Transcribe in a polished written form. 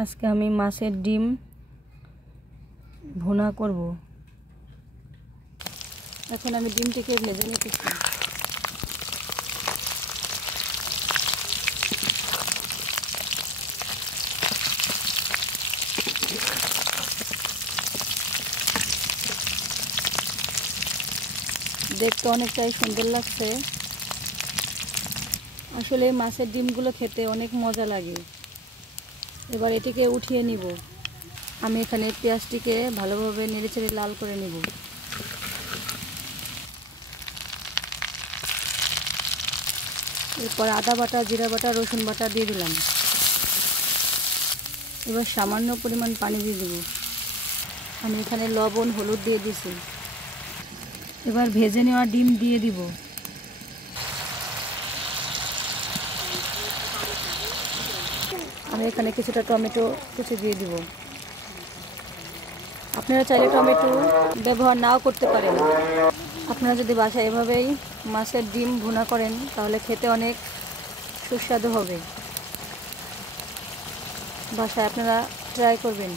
আজকে আমি মাছের ডিম ভুনা করব। এখন আমি ডিমটিকে ভেজে নিতেছি। দেখতে অনেকটাই সুন্দর লাগছে। আসলে মাছের ডিমগুলো খেতে অনেক মজা লাগে। এবার এটিকে উঠিয়ে নিব। আমি এখানে পেঁয়াজটিকে ভালোভাবে নেড়েচেড়ে লাল করে নিব। এরপর আদা বাটা, জিরা বাটা, রসুন বাটা দিয়ে দিলাম। এবার সামান্য পরিমাণ পানি দিয়ে দেব। আমি এখানে লবণ, হলুদ দিয়ে দিয়েছি। এবার ভেজে নেওয়া ডিম দিয়ে দিব। আমি এখানে কিছুটা টমেটো কুচি দিয়ে দিব। আপনারা চাইলে টমেটো ব্যবহার নাও করতে পারেন। আপনারা যদি বাসায় এভাবেই মাছের ডিম ভুনা করেন তাহলে খেতে অনেক সুস্বাদু হবে। বাসায় আপনারা ট্রাই করবেন।